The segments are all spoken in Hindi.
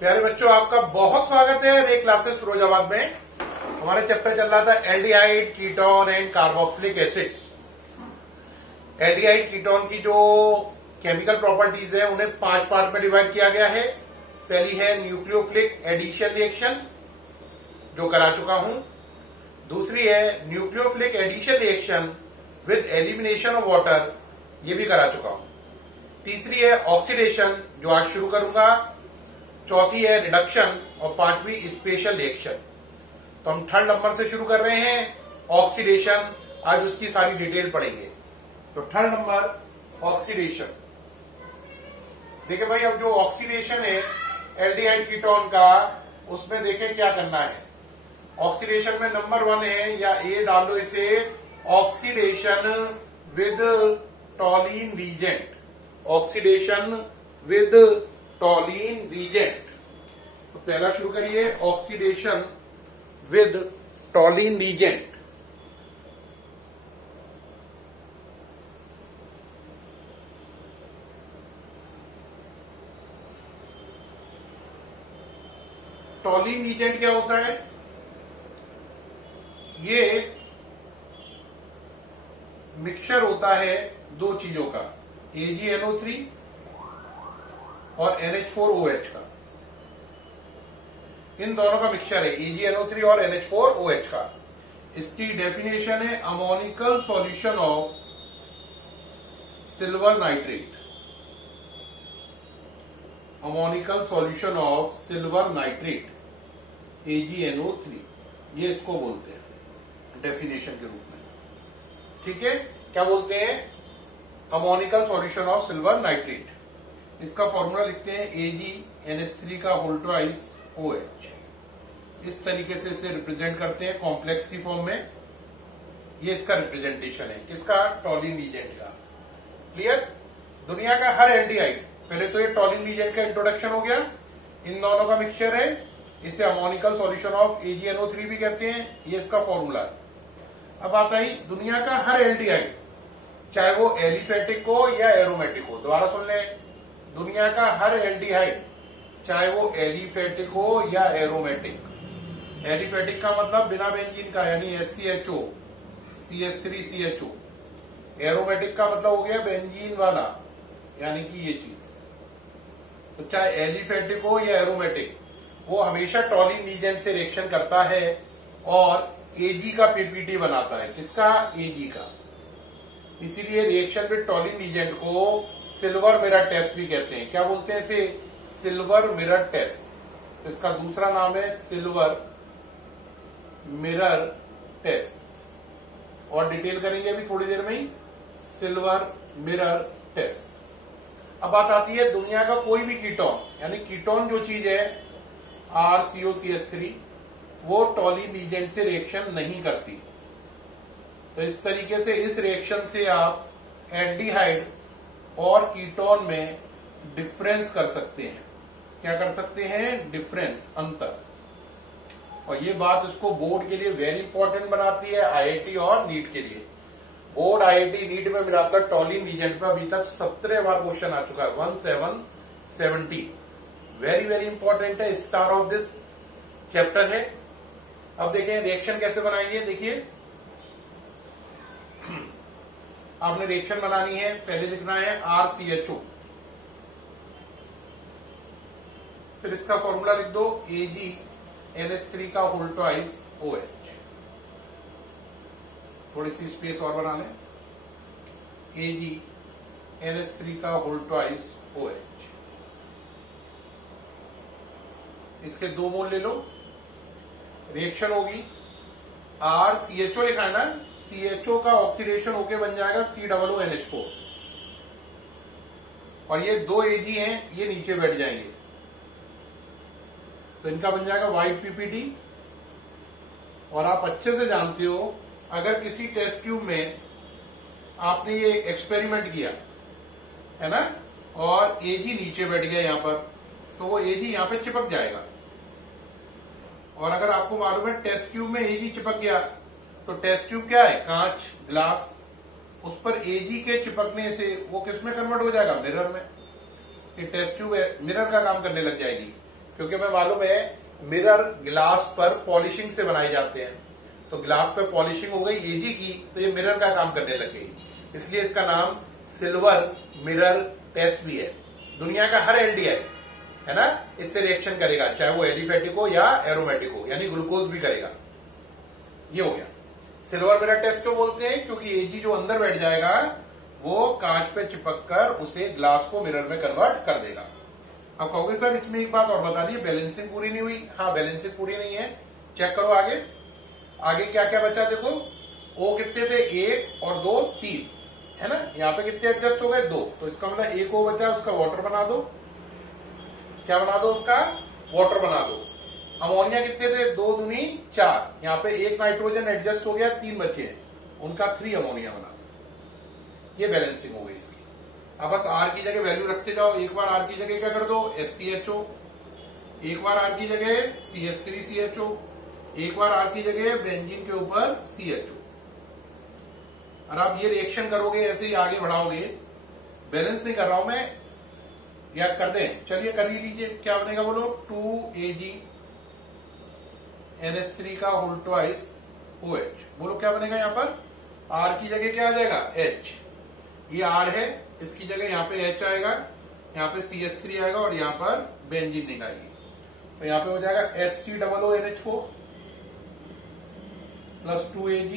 प्यारे बच्चों, आपका बहुत स्वागत है रे क्लासेस फिरोजाबाद में। हमारे चैप्टर चल रहा था aldehyde, ketone and carboxylic acid. Aldehyde ketone की जो केमिकल प्रॉपर्टीज है उन्हें 5 पार्ट में डिवाइड किया गया है। पहली है न्यूक्लियोफिलिक एडिशन रिएक्शन, जो करा चुका हूं। दूसरी है nucleophilic addition reaction with elimination of water, ये भी करा चुका हूं। तीसरी है ऑक्सीडेशन, जो आज शुरू करूंगा। चौथी है रिडक्शन और पांचवी स्पेशल रिएक्शन। तो हम थर्ड नंबर से शुरू कर रहे हैं, ऑक्सीडेशन। आज उसकी सारी डिटेल पढ़ेंगे। तो थर्ड नंबर ऑक्सीडेशन। देखिए भाई, अब जो ऑक्सीडेशन है एल्डिहाइड कीटोन का, उसमें देखें क्या करना है। ऑक्सीडेशन में नंबर 1 है, या ए डाल लो इसे, oxidation with Tollen reagent. Oxidation with Tollen reagent. तो पहला शुरू करिए, oxidation with Tollen reagent. Tollen reagent क्या होता है? ये मिक्सचर होता है दो चीजों का, AgNO3 और NH4OH का। इन दोनों का मिक्सचर है, AgNO3 और NH4OH का। इसकी डेफिनेशन है ammoniacal solution of silver nitrate. Ammoniacal solution of silver nitrate, AgNO3, ये इसको बोलते हैं डेफिनेशन के रूप में। ठीक है, क्या बोलते हैं? Ammoniacal solution of silver nitrate. इसका फॉर्मूला लिखते हैं AgNH3 का होल ट्वाइस OH। इस तरीके से इसे रिप्रेजेंट करते हैं कॉम्प्लेक्स की फॉर्म में। ये इसका रिप्रेजेंटेशन है, किसका? टॉलिन रीजेंट का। क्लियर? दुनिया का हर एल्डिहाइड, पहले तो ये टॉलिन रीजेंट का इंट्रोडक्शन हो गया, इन दोनों का मिक्सचर है, इसे अमोनिकल सॉल्यूशन ऑफ AgNO3 भी कहते हैं। ये इसका फॉर्मूला है। अब आता ही दुनिया का हर एल्डिहाइड, चाहे वो एलिफेटिक हो या एरोमेटिक हो। दोबारा सुन लें, दुनिया का हर एल्डिहाइड, चाहे वो एलिफेटिक हो या एरोमेटिक। एलिफेटिक का मतलब बिना बेंजीन का, यानी SCHO, CH3CHO। एरोमेटिक का मतलब हो गया बेंजीन वाला, यानी कि ये चीज। तो चाहे एलिफेटिक हो या एरोमेटिक, वो हमेशा टॉलिन रीजेंट से रिएक्शन करता है और Ag का पीपीटी बनाता है। किसका? Ag का। इसीलिए रिएक्शन विद टॉलिन रीजेंट को सिल्वर मिरर टेस्ट भी कहते हैं। क्या बोलते हैं इसे? Silver mirror test. तो इसका दूसरा नाम है सिल्वर मिरर टेस्ट, और डिटेल करेंगे अभी थोड़ी देर में ही, सिल्वर मिरर टेस्ट। अब बात आती है दुनिया का कोई भी कीटोन, यानी कीटोन जो चीज है RCOCH3, वो टॉलिन रीजेंट से रिएक्शन नहीं करती। तो इस तरीके से इस रिएक्शन से आप एल्डिहाइड और कीटोन में डिफरेंस कर सकते हैं। क्या कर सकते हैं? डिफरेंस, अंतर। और ये बात इसको बोर्ड के लिए वेरी इंपॉर्टेंट बनाती है, IIT और नीट के लिए। बोर्ड, IIT, नीट में मिलाकर टॉलिन रीजेंट पर अभी तक 17 बार क्वेश्चन आ चुका है, 1770। वेरी वेरी इंपॉर्टेंट है, स्टार ऑफ दिस चैप्टर है। अब देखें रिएक्शन कैसे बनाएंगे। देखिए, आपने रिएक्शन बनानी है, पहले लिखना है RCHO, फिर इसका फॉर्मूला लिख दो AgNH3 का होल ट्वाइस OH। थोड़ी सी स्पेस और बना लें, AgNH3 का होल ट्वाइस OH। इसके 2 मोल ले लो, रिएक्शन होगी RCHO लिखा है ना, CHO का ऑक्सीडेशन होके बन जाएगा COONH4, और ये 2 Ag हैं, ये नीचे बैठ जाएंगे, तो इनका बन जाएगा व्हाइट PPT। और आप अच्छे से जानते हो, अगर किसी टेस्ट ट्यूब में आपने ये एक्सपेरिमेंट किया है ना, और Ag नीचे बैठ गया यहां पर, तो वो Ag यहां पे चिपक जाएगा। और अगर आपको मालूम है टेस्ट ट्यूब में Ag चिपक गया, तो टेस्ट ट्यूब क्या है? कांच, ग्लास। उस पर Ag के चिपकने से वो किस में कन्वर्ट हो जाएगा? मिरर में। ये टेस्ट ट्यूब मिरर का काम करने लग जाएगी। क्योंकि हमें मालूम है मिरर ग्लास पर पॉलिशिंग से बनाए जाते हैं, तो ग्लास पर पॉलिशिंग हो गई एजी की, तो ये मिरर का काम करने लग गई, इसलिए इसका नाम सिल्वर मिरर टेस्ट भी है। दुनिया का हर एलडीआई है ना इससे रिएक्शन करेगा, चाहे वो एलिफेटिक हो या एरोमेटिक हो, यानी ग्लूकोज भी करेगा। ये हो गया सिल्वर मिरर टेस्ट क्यों बोलते हैं, क्योंकि एजी जो अंदर बैठ जाएगा वो कांच पे चिपक कर उसे ग्लास को मिरर में कन्वर्ट कर देगा। अब कहोगे सर इसमें एक बात और बता दी, बैलेंसिंग पूरी नहीं हुई। हाँ बैलेंसिंग पूरी नहीं है, चेक करो आगे आगे क्या क्या बचा। देखो ओ कितने थे, 1 और 2 3 है ना, यहाँ पे कितने एडजस्ट हो गए 2, तो इसका मतलब 1 ओ बचा, उसका वाटर बना दो। क्या बना दो, उसका वाटर बना दो। अमोनिया कितने थे, 2 दूनी 4, यहाँ पे 1 नाइट्रोजन एडजस्ट हो गया, 3 बचे हैं, उनका 3 अमोनिया बना दो। ये बैलेंसिंग हो गई इसकी। अब बस आर की जगह वैल्यू रखते जाओ, एक बार आर की जगह क्या कर दो SCHO, एक बार आर की जगह CH3CHO, एक बार आर की जगह बेंजीन के ऊपर CHO। और आप ये रिएक्शन करोगे, ऐसे ही आगे बढ़ाओगे। बैलेंस नहीं कर रहा हूं मैं, याद कर दें, चलिए कर ही लीजिए। क्या बनेगा बोलो, 2Ag NH3 का होल ट्वाइस OH। बोलो क्या बनेगा यहाँ पर, आर की जगह क्या आ जाएगा H, ये आर है, इसकी जगह यहाँ पे H आएगा, यहाँ पे CH3 आएगा और यहाँ पर बेंजीन रिंग आएगी, तो यहाँ पे हो जाएगा HCOONH4 plus 2Ag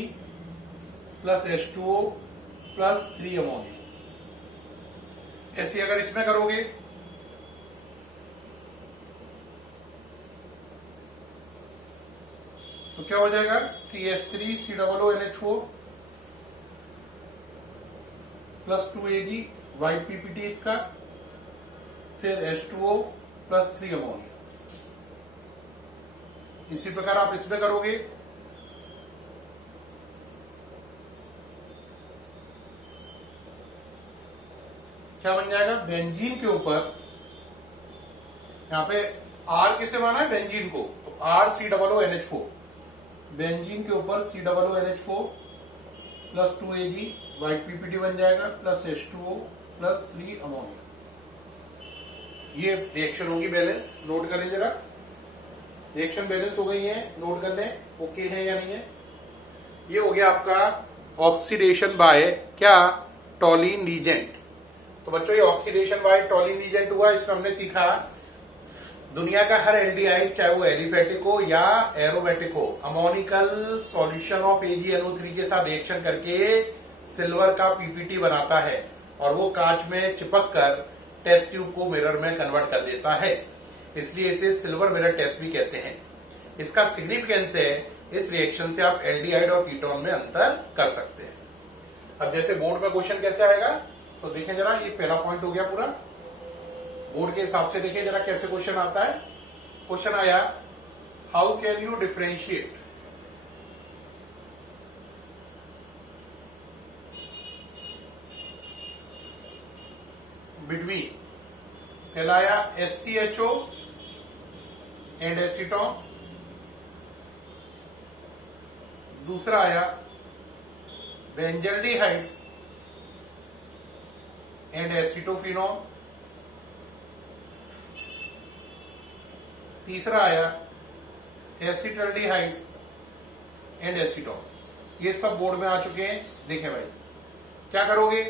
plus H2O plus 3 ammonia. ऐसे अगर इसमें करोगे तो क्या हो जाएगा, CH3COONH4 plus 2Ag white PPT इसका, फिर H2O प्लस 3 अमोनिया। इसी प्रकार आप इसमें करोगे, क्या बन जाएगा, बेंजीन के ऊपर, यहां पे R किसे माना है, बेंजीन को, तो RCOONH4, बेंजीन के ऊपर COONH4 plus 2Ag white PPT बन जाएगा, प्लस H2O प्लस 3 अमोनिया। ये रिएक्शन होगी बैलेंस। नोट करें जरा, रिएक्शन बैलेंस हो गई है, नोट कर लें ओके है या नहीं है। ये हो गया आपका ऑक्सीडेशन बाय क्या, टॉलिन रीजेंट। तो बच्चों ये ऑक्सीडेशन बाय टॉलिन रीजेंट हुआ, इसमें हमने सीखा दुनिया का हर एल्डिहाइड, चाहे वो एलिफेटिक हो या एरोमेटिक हो, अमोनिकल सॉल्यूशन ऑफ AgNO3 के साथ रिएक्शन करके सिल्वर का पीपीटी बनाता है और वो कांच में चिपक कर टेस्ट ट्यूब को मिरर में कन्वर्ट कर देता है, इसलिए इसे सिल्वर मिरर टेस्ट भी कहते हैं। इसका सिग्निफिकेंस है, इस रिएक्शन से आप एल्डिहाइड और कीटोन में अंतर कर सकते हैं। अब जैसे बोर्ड में क्वेश्चन कैसे आएगा, तो देखें जरा, ये पहला पॉइंट हो गया पूरा। बोर्ड के हिसाब से देखें जरा कैसे क्वेश्चन आता है। क्वेश्चन आया, how can you differentiate between, पहला आया SCHO एंड एसीटोन, दूसरा आया बेंजल्डिहाइड एंड एसीटोफिनोन, तीसरा आया एसिटल्डिहाइड एंड एसीटोन। ये सब बोर्ड में आ चुके हैं। देखें भाई क्या करोगे,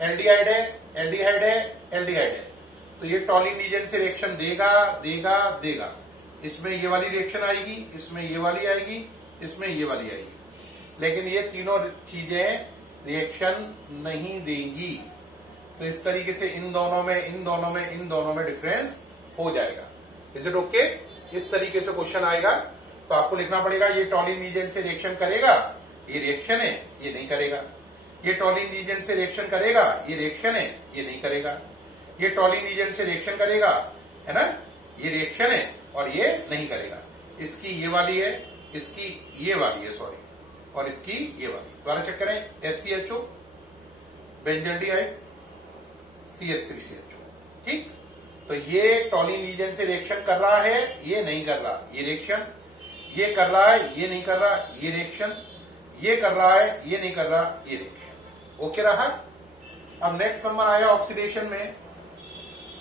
एल्डिहाइड है, एल्डिहाइड है, एल्डिहाइड है, तो ये टॉलिन रीजेंट से रिएक्शन देगा देगा देगा। इसमें ये वाली रिएक्शन आएगी, इसमें ये वाली आएगी, इसमें ये वाली आएगी, लेकिन ये तीनों चीजें रिएक्शन नहीं देंगी। तो इस तरीके से इन दोनों में, इन दोनों में, इन दोनों में डिफरेंस हो जाएगा। Is it okay? इस तरीके से क्वेश्चन आएगा तो आपको लिखना पड़ेगा ये टॉलिन रीजेंट से रिएक्शन करेगा, ये रिएक्शन है, ये नहीं करेगा। ये टॉलिन रीजेंट से रिएक्शन करेगा, ये रिएक्शन है, ये नहीं करेगा। ये टॉलिन रीजेंट से रिएक्शन करेगा, है ना, ये रिएक्शन है और ये नहीं करेगा। इसकी ये वाली है, इसकी ये वाली है, सॉरी, और इसकी ये वाली। दोबारा चेक करें, SCHO बेंजल्डिहाइड CH3CHO, ठीक। तो ये टॉलिन रीजेंट से रिएक्शन कर रहा है, ये नहीं कर रहा, ये रिएक्शन, ये कर रहा है, ये नहीं कर रहा, ये रिएक्शन, ये कर रहा है, ये नहीं कर रहा, ये रिएक्शन। ओके रहा। अब नेक्स्ट नंबर आया ऑक्सीडेशन में,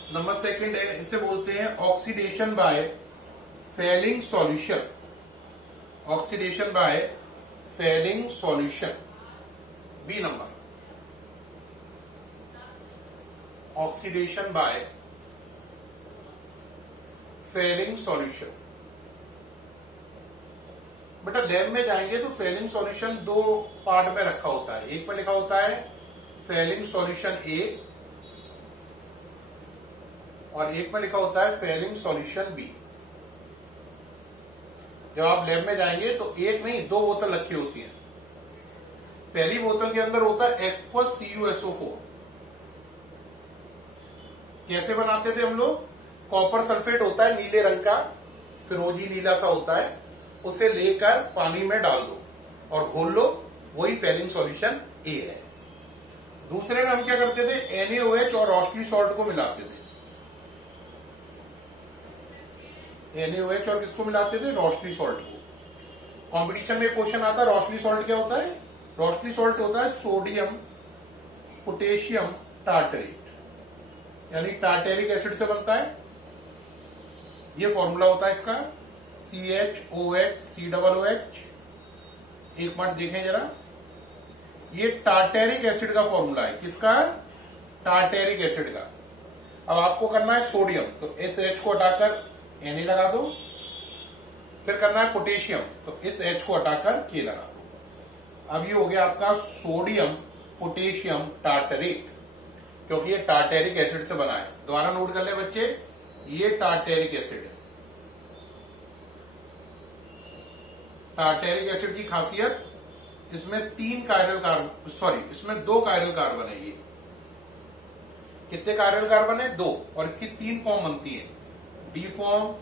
नंबर सेकंड है, इसे बोलते हैं oxidation by Fehling solution. Oxidation by Fehling solution, B number. Oxidation by Fehling solution. बेटा लैब में जाएंगे तो फेलिंग सॉल्यूशन दो पार्ट में रखा होता है। एक में लिखा होता है फेलिंग सॉल्यूशन ए और एक में लिखा होता है फेलिंग सॉल्यूशन बी। जब आप लैब में जाएंगे तो एक नहीं दो बोतल रखी होती है। पहली बोतल के अंदर होता है एक्वस CuSO4। कैसे बनाते थे हम लोग? कॉपर सल्फेट होता है नीले रंग का, फिरोजी नीला सा होता है, उसे लेकर पानी में डाल दो और घोल लो, वही फेलिंग सॉल्यूशन ए है। दूसरे में हम क्या करते थे? NaOH और रोशनी सॉल्ट को मिलाते थे। NaOH और किसको मिलाते थे? रोशनी सॉल्ट को। कंपटीशन में क्वेश्चन आता है रोशनी सॉल्ट क्या होता है? रोशनी सॉल्ट होता है सोडियम पोटेशियम टार्टरेट, यानी टार्टेरिक एसिड से बनता है। ये फॉर्मूला होता है इसका CHOH COOH। एक मिनट देखें जरा, ये टार्टेरिक एसिड का फॉर्मूला है। किसका? टार्टेरिक एसिड का। अब आपको करना है सोडियम, तो इस H को हटाकर Na लगा दो। फिर करना है पोटेशियम, तो इस H को हटाकर K लगा दो। अब ये हो गया आपका सोडियम पोटेशियम टार्टरेट, क्योंकि ये टार्टेरिक एसिड से बना है। दोबारा नोट कर ले बच्चे, ये टार्टेरिक एसिड है। टार्टेरिक एसिड की खासियत, इसमें इसमें दो कायरल कार्बन है। ये कितने कायरल कार्बन है? दो, और इसकी तीन फॉर्म बनती है, डी फॉर्म,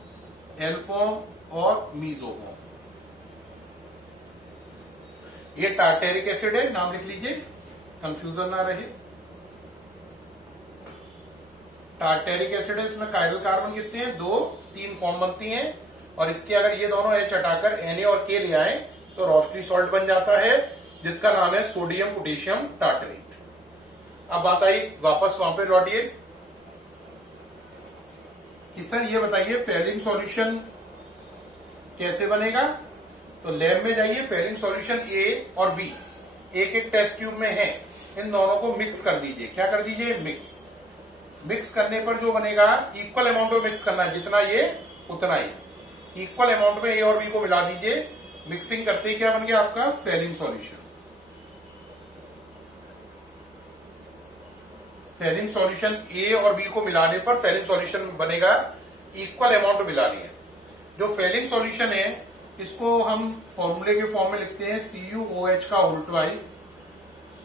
एल फॉर्म और मीजो फॉर्म। ये टार्टेरिक एसिड है, नाम लिख लीजिए, कंफ्यूजन ना रहे। टार्टेरिक एसिड है, इसमें कायरल कार्बन कितने हैं? दो, तीन फॉर्म बनती हैं, और इसके अगर ये दोनों H हटाकर Na और K ले आए तो रोशनी सॉल्ट बन जाता है, जिसका नाम है सोडियम पोटेशियम टार्टरेट। अब बात आई, वापस वहां पे लौटिए कि सर ये बताइए फेलिंग सॉल्यूशन कैसे बनेगा? तो लैब में जाइए, फेलिंग सॉल्यूशन ए और बी एक एक टेस्ट ट्यूब में है, इन दोनों को मिक्स कर दीजिए। क्या कर दीजिए? मिक्स करने पर जो बनेगा, इक्वल अमाउंट में मिक्स करना है, जितना ये उतना ही। इक्वल अमाउंट में ए और बी को मिला दीजिए। मिक्सिंग करते ही क्या बन गया आपका? Fehling solution. Fehling solution A और बी को मिलाने पर फेलिंग सॉल्यूशन बनेगा, इक्वल अमाउंट मिलानी है। जो फेलिंग सॉल्यूशन है इसको हम फॉर्मूले के फॉर्म में लिखते हैं CuOH का होल ट्वाइस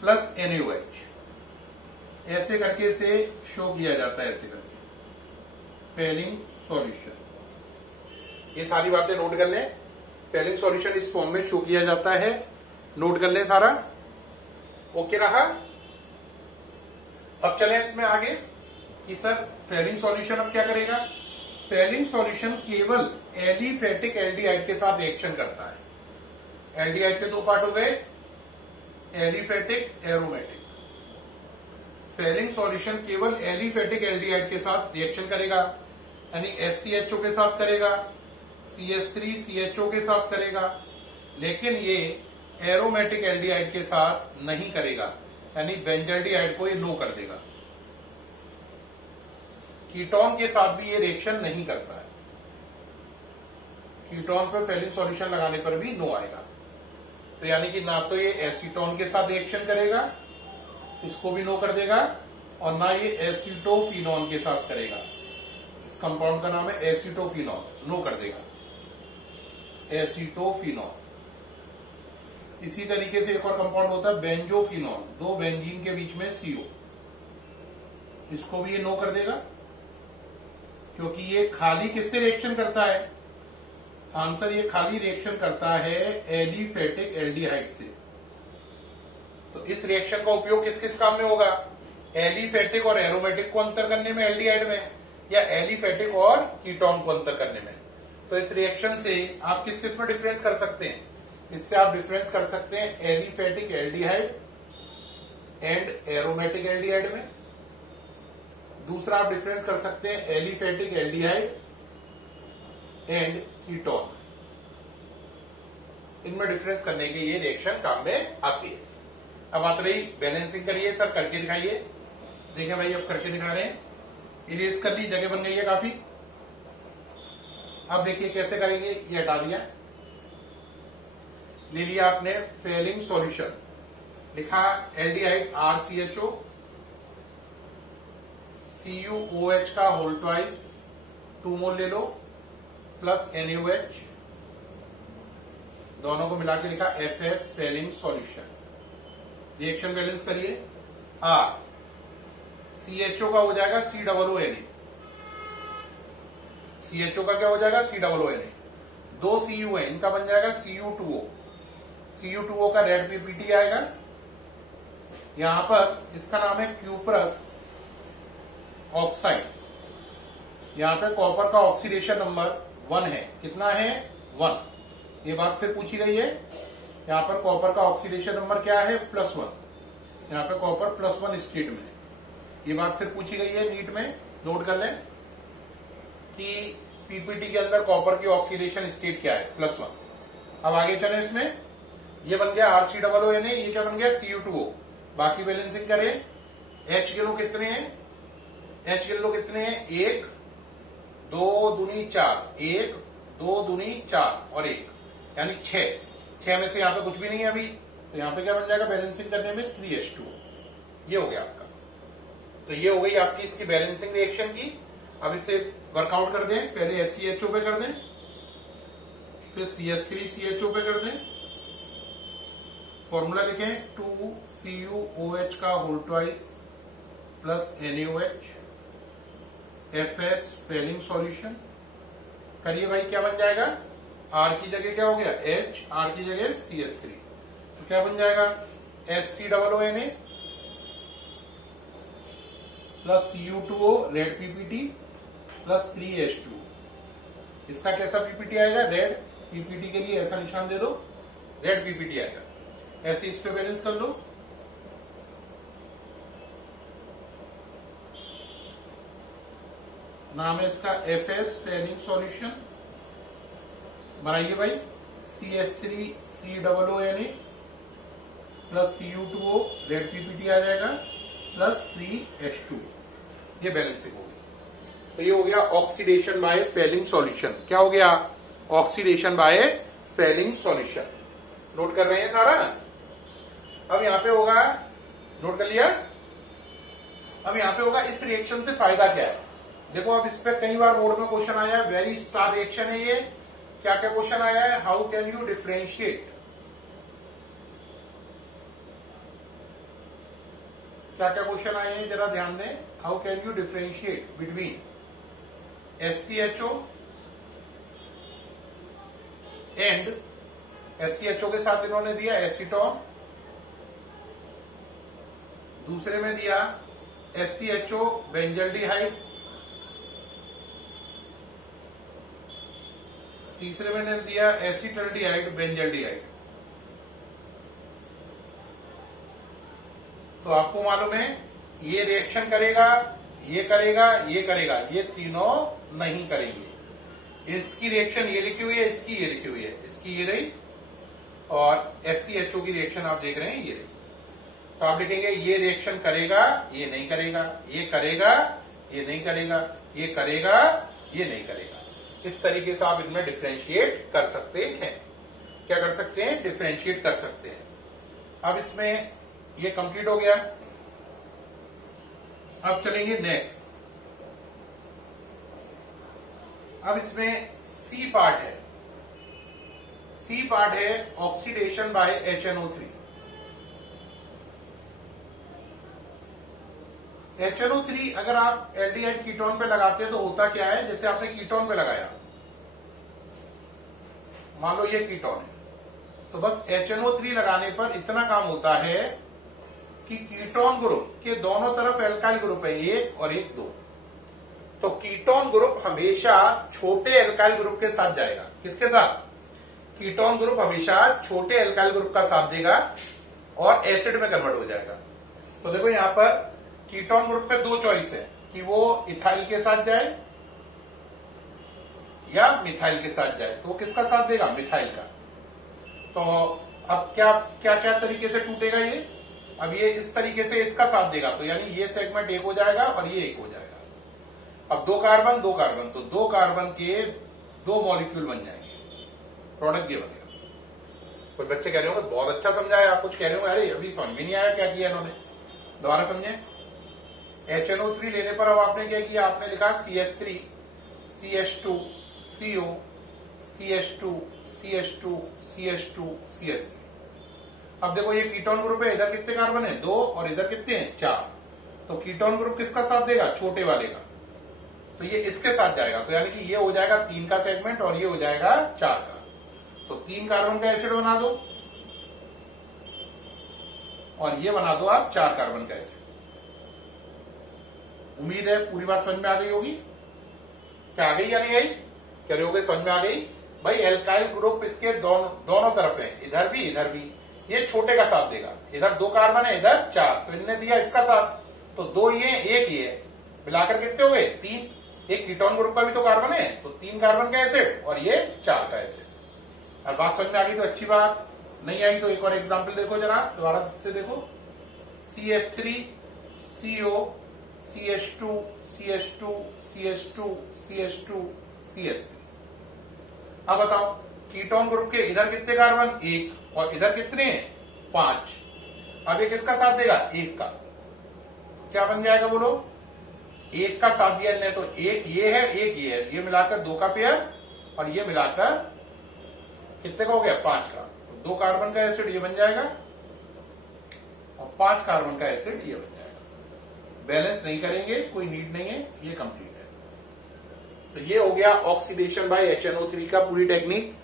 प्लस NaOH। ऐसे करके इसे शो किया जाता है, ऐसे करके फेलिंग सॉल्यूशन। ये सारी बातें नोट कर लें। फेलिंग सॉल्यूशन इस फॉर्म में शो किया जाता है, नोट कर लें सारा। ओके रहा? अब चलें इसमें आगे कि सर फेलिंग सॉल्यूशन अब क्या करेगा? फेलिंग सॉल्यूशन केवल एलिफेटिक एल्डिहाइड के साथ रिएक्शन करता है। एल्डिहाइड के दो पार्ट हो गए, एलिफेटिक, एरोमेटिक। फेलिंग सॉल्यूशन केवल एलिफेटिक एल्डिहाइड के साथ रिएक्शन करेगा, यानी SCHO के साथ करेगा, CH3CHO के साथ करेगा, लेकिन ये एरोमेटिक एल्डिहाइड के साथ नहीं करेगा, यानी बेंजल्डिहाइड को ये नो कर देगा। कीटोन के साथ भी ये रिएक्शन नहीं करता है। कीटोन पर फेलिंग सॉल्यूशन लगाने पर भी नो आएगा। तो यानी कि ना तो ये एसीटोन के साथ रिएक्शन करेगा, इसको भी नो कर देगा, और ना ये एसीटोफिनॉन के साथ करेगा। इस कंपाउंड का नाम है एसीटोफिनॉन, नो कर देगा एसीटोफिनॉन। इसी तरीके से एक और कंपाउंड होता है बेंजोफिनॉन, दो बेंजीन के बीच में CO, इसको भी ये नो कर देगा, क्योंकि ये खाली किससे रिएक्शन करता है? आंसर, ये खाली रिएक्शन करता है एलिफेटिक एल्डिहाइड से। तो इस रिएक्शन का उपयोग किस किस काम में होगा? एलिफेटिक और एरोमेटिक को अंतर करने में एल्डिहाइड में, या एलिफेटिक और कीटोन को अंतर करने में। तो इस रिएक्शन से आप किस किस में डिफरेंस कर सकते हैं? इससे आप डिफरेंस कर सकते हैं aliphatic aldehyde and aromatic aldehyde में। दूसरा आप डिफरेंस कर सकते हैं एलिफेटिक एल्डिहाइड एंड कीटोन। इनमें डिफरेंस करने के ये रिएक्शन काम में आती है। अब बात रही बैलेंसिंग, करिए सर, करके दिखाइए। देखिए भाई अब करके दिखा रहे हैं, इरेज कर ली, जगह बन गई है काफी। अब देखिए कैसे करेंगे, ये हटा दिया, ले लिया आपने फेलिंग सॉल्यूशन, लिखा एल्डिहाइड RCHO CuOH का होल ट्वाइस 2 मोल ले लो प्लस NaOH, दोनों को मिला के लिखा FS Fehling solution. Reaction balance करिए, CHO का हो जाएगा COONA, CHO का क्या हो जाएगा COONA, 2 Cu है, इनका बन जाएगा Cu2O, Cu2O का रेड PPT आएगा। यहां पर इसका नाम है क्यूप्रस ऑक्साइड, यहां पे कॉपर का ऑक्सीडेशन नंबर 1 है, कितना है 1, ये बात फिर पूछी गई है। यहां पर कॉपर का ऑक्सीडेशन नंबर क्या है +1, यहां पे कॉपर +1 स्टेट में है, ये बात फिर पूछी गई है नीट में, नोट कर लें कि पीपीटी के अंदर कॉपर की ऑक्सीडेशन स्टेट क्या है +1। अब आगे चले, इसमें ये बन गया RCOONA, ये क्या बन गया Cu2O। बाकी बैलेंसिंग करें, H के लो कितने हैं, H के लो कितने हैं 1 2 दूनी 4, 1 2 दूनी 4 और 1 यानी 6 में से यहाँ पे कुछ भी नहीं है अभी, तो यहाँ पे क्या बन जाएगा बैलेंसिंग करने में 3H2O, ये हो गया आपका। तो ये हो गई आपकी इसकी बैलेंसिंग रिएक्शन की। अब इसे वर्कआउट कर दें, पहले SCHO पे कर दें, फिर CH3CHO पे कर दें, फॉर्मूला लिखें 2CuOH का whole twice plus NaOH FS Fehling solution. करिए भाई, क्या बन जाएगा, R की जगह क्या हो गया H, R की जगह CH3, तो क्या बन जाएगा SCOONA plus Cu2O red PPT plus 3H2। इसका कैसा PPT आएगा, रेड PPT के लिए ऐसा निशान दे दो, रेड PPT आएगा। ऐसे इस पे बैलेंस कर लो, नाम है इसका FS फेलिंग सॉल्यूशन। बनाइए भाई, CH3COONA plus Cu2O red PPT आ जाएगा प्लस 3H2, ये बैलेंसिंग हो गई। तो ये हो गया ऑक्सीडेशन बाय फेलिंग सॉल्यूशन। क्या हो गया, oxidation by Fehling solution. Note कर रहे हैं सारा। अब यहां पे होगा, नोट कर लिया। अब यहां पे होगा इस रिएक्शन से फायदा क्या है। देखो अब इस पे कई बार बोर्ड में क्वेश्चन आया है, वेरी स्टार रिएक्शन है ये। क्या क्या क्वेश्चन आया है, हाउ कैन यू डिफरेंशिएट, क्या क्या क्वेश्चन आए हैं जरा ध्यान दें। How can you differentiate between SCHO and SCHO के साथ इन्होंने दिया एसीटोन, दूसरे में दिया SCHO बेंजल्डिहाइड, तीसरे में दिया एसिटल्डिहाइड बेंजल्डिहाइड। तो आपको मालूम है ये रिएक्शन करेगा, ये करेगा, ये करेगा, ये तीनों नहीं करेंगे। इसकी रिएक्शन ये लिखी हुई है, इसकी ये लिखी हुई है, इसकी ये रही, और SCHO की रिएक्शन आप देख रहे हैं ये रही। तो आप लिखेंगे ये रिएक्शन करेगा, ये नहीं करेगा, ये करेगा, ये नहीं करेगा, ये करेगा, ये नहीं करेगा। इस तरीके से आप इनमें डिफरेंशिएट कर सकते हैं। क्या कर सकते हैं, डिफरेंशिएट कर सकते हैं। अब इसमें ये कंप्लीट हो गया। अब चलेंगे नेक्स्ट। अब इसमें सी पार्ट है, सी पार्ट है ऑक्सीडेशन बाय HNO3। HNO3 अगर आप एल्डिहाइड कीटोन पे लगाते हैं तो होता क्या है, जैसे आपने कीटोन पे लगाया, मान लो ये कीटोन है, तो बस HNO3 लगाने पर इतना काम होता है कि कीटोन ग्रुप के दोनों तरफ एल्काइल ग्रुप है, 1 और 1 2। तो कीटोन ग्रुप हमेशा छोटे एल्काइल ग्रुप के साथ जाएगा। किसके साथ, कीटोन ग्रुप हमेशा छोटे एल्काइल ग्रुप का साथ देगा और एसिड में कन्वर्ट हो जाएगा। तो देखो यहां पर कीटोन ग्रुप पे 2 चॉइस है, कि वो इथाइल के साथ जाए या मिथाइल के साथ जाए, तो किसका साथ देगा? मिथाइल का। तो अब क्या क्या क्या तरीके से टूटेगा ये? अब ये इस तरीके से इसका साथ देगा, तो यानी ये सेगमेंट एक हो जाएगा और ये एक हो जाएगा। अब 2 कार्बन 2 कार्बन, तो 2 कार्बन के 2 मॉलिक्यूल बन जाएंगे, प्रोडक्ट ये बनेगा। कुछ बच्चे कह रहे होंगे बहुत अच्छा समझाया, कुछ कह रहे होंगे अरे अभी समझ में नहीं आया क्या किया इन्होंने, दोबारा समझे। HNO3 लेने पर अब आपने क्या किया? आपने लिखा CH3 CH2 CO CH2 CH2 CH2 CH3। अब देखो ये कीटोन ग्रुप है, इधर कितने कार्बन है? 2 और इधर कितने हैं? 4। तो कीटोन ग्रुप किसका साथ देगा? छोटे वाले का। तो ये इसके साथ जाएगा, तो यानी कि ये हो जाएगा 3 का सेगमेंट और ये हो जाएगा 4 का। तो 3 कार्बन का एसिड बना दो और ये बना दो आप 4 कार्बन का एसिड। उम्मीद है पूरी बात समझ में आ गई होगी। क्या आ गई या नहीं आई? कह रहे होगे समझ में आ गई। भाई एल्काइल ग्रुप इसके दोनों तरफ है, इधर भी इधर भी। ये छोटे का साथ देगा, इधर 2 कार्बन है इधर 4, तो इनने दिया इसका साथ, तो 2 ये 1 ये, मिलाकर कितने हो गए? 3। एक कीटोन ग्रुप का भी तो कार्बन है, तो 3 कार्बन का एसिड और ये 4 का एसिड। और बात समझ में आ गई तो अच्छी बात, नहीं आई तो एक और एग्जाम्पल देखो जरा, दोबारा से देखो। CH3 CO CH2 CH2 CH2 CH2 CH3। अब बताओ कीटोन ग्रुप के इधर कितने कार्बन? 1 और इधर कितने? 5। अब ये किसका साथ देगा? 1 का। क्या बन जाएगा बोलो? 1 का साथ दिया इन्हें, तो 1 ये है 1 ये है, ये मिलाकर 2 का पेयर और ये मिलाकर कितने का हो गया? 5 का। तो 2 कार्बन का एसिड ये बन जाएगा और 5 कार्बन का एसिड ये बन जाएगा। बैलेंस नहीं करेंगे, कोई नीड नहीं है, ये कंप्लीट है। तो ये हो गया ऑक्सीडेशन बाय HNO3 का पूरी टेक्निक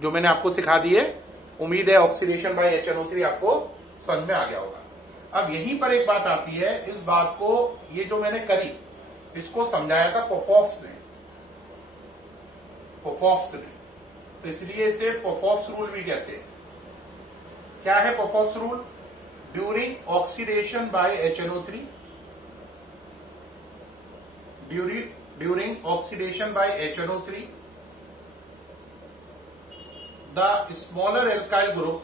जो मैंने आपको सिखा दी है। उम्मीद है ऑक्सीडेशन बाय HNO3 आपको समझ में आ गया होगा। अब यहीं पर एक बात आती है, इस बात को ये जो मैंने करी इसको समझाया था पोफॉफ्स ने, तो इसलिए इसे पोफॉफ्स रूल भी कहते हैं। क्या है Popoff's rule? During oxidation by HNO3, during oxidation by HNO3 the smaller alkyl group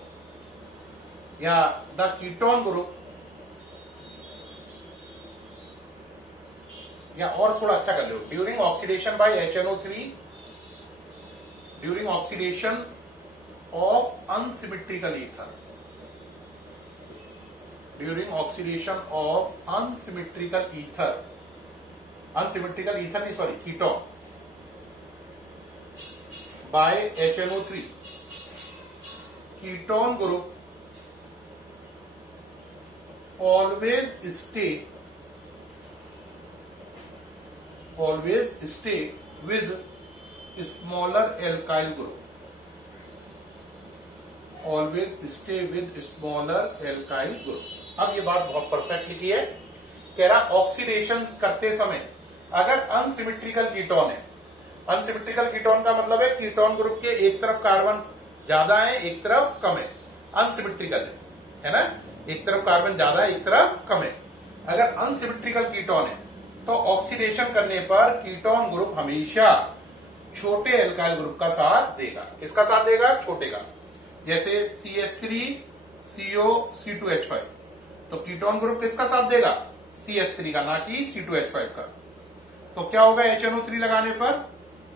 या the ketone group, या और थोड़ा अच्छा कर लो, during oxidation by HNO3, during oxidation of unsymmetrical ether, during oxidation of unsymmetrical ether, unsymmetrical ether नहीं sorry ketone by HNO3, ketone group always stay with smaller alkyl group, always stay with smaller alkyl group। अब ये बात बहुत परफेक्ट लिखी है, कह रहा ऑक्सीडेशन करते समय अगर अनसिमेट्रिकल कीटोन है, अनसिमेट्रिकल कीटोन का मतलब है कीटोन ग्रुप के एक तरफ कार्बन ज्यादा है एक तरफ कम है, अनसिमेट्रिकल है ना, एक तरफ कार्बन ज्यादा है एक तरफ कम है। अगर अनसिमेट्रिकल कीटोन है तो ऑक्सीडेशन करने पर कीटोन ग्रुप हमेशा छोटे एल्काइल ग्रुप का साथ देगा। किसका साथ देगा? छोटे का। जैसे CH3 CO C2H5, तो कीटोन ग्रुप किसका साथ देगा? CH3 का, ना कि C2H5 का। तो क्या होगा HNO3 लगाने पर?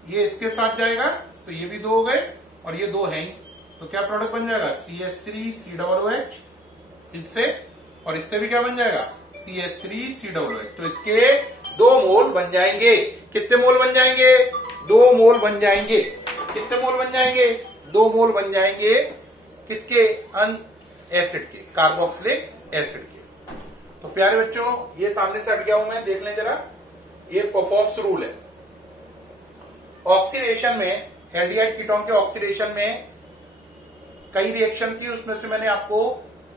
ये इसके साथ जाएगा, तो ये भी 2 हो गए और ये 2 हैं, तो क्या प्रोडक्ट बन जाएगा? CH3 COOH, इससे और इससे भी क्या बन जाएगा? CH3 COOH। तो इसके 2 मोल बन जाएंगे। कितने मोल बन जाएंगे? 2 मोल बन जाएंगे। कितने मोल बन जाएंगे? 2 मोल बन जाएंगे। किसके? अन एसिड के, कार्बोक्सिलिक एसिड के। तो प्यारे बच्चों ये सामने से हट गया हूं मैं, देख लें जरा, ये पोफॉफ्स रूल है। ऑक्सीडेशन में एल्डिहाइड कीटोन के ऑक्सीडेशन में कई रिएक्शन थी, उसमें से मैंने आपको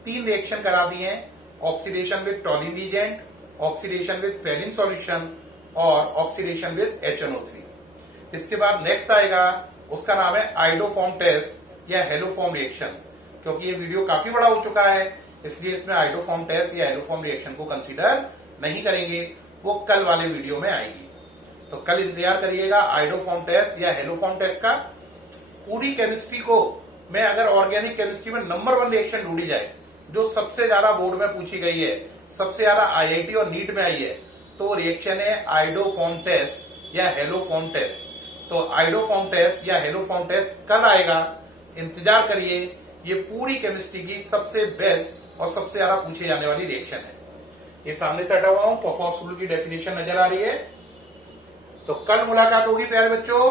3 रिएक्शन करा दिए हैं। Oxidation with Tollen's reagent, oxidation with Fehling solution और ऑक्सीडेशन विद HNO3। इसके बाद नेक्स्ट आएगा, उसका नाम है आइडोफॉर्म टेस्ट या हेलोफॉर्म रिएक्शन। क्योंकि ये वीडियो काफी बड़ा हो चुका है इसलिए इसमें आइडोफॉर्म टेस्ट या हेलोफॉर्म रिएक्शन को कंसीडर नहीं करेंगे। वो कल वाले वीडियो में आएगी। तो कल इंतजार करिएगा आइडोफॉर्म टेस्ट या हेलोफॉर्म टेस्ट का। पूरी केमिस्ट्री को मैं अगर ऑर्गेनिक केमिस्ट्री में नंबर 1 रिएक्शन ढूंढी जाए जो सबसे ज्यादा बोर्ड में पूछी गई है, सबसे ज्यादा आईआईटी और नीट में आई है, तो वो रिएक्शन है आइडोफॉर्म टेस्ट या हेलोफॉर्म टेस्ट। तो आइडोफॉर्म टेस्ट या हेलोफॉर्म टेस्ट कल आएगा, इंतजार करिए। ये पूरी केमिस्ट्री की सबसे बेस्ट और सबसे ज्यादा पूछे जाने वाली रिएक्शन है। ये सामने से हटा हुआ हूं, परफॉर्स की डेफिनेशन नजर आ रही है। तो कल मुलाकात होगी प्यारे बच्चों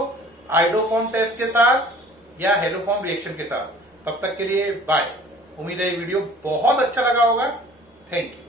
आइडोफॉर्म टेस्ट के साथ या हेलोफॉर्म रिएक्शन के साथ। तब तक के लिए बाय। उम्मीद है ये वीडियो बहुत अच्छा लगा होगा। Thank you.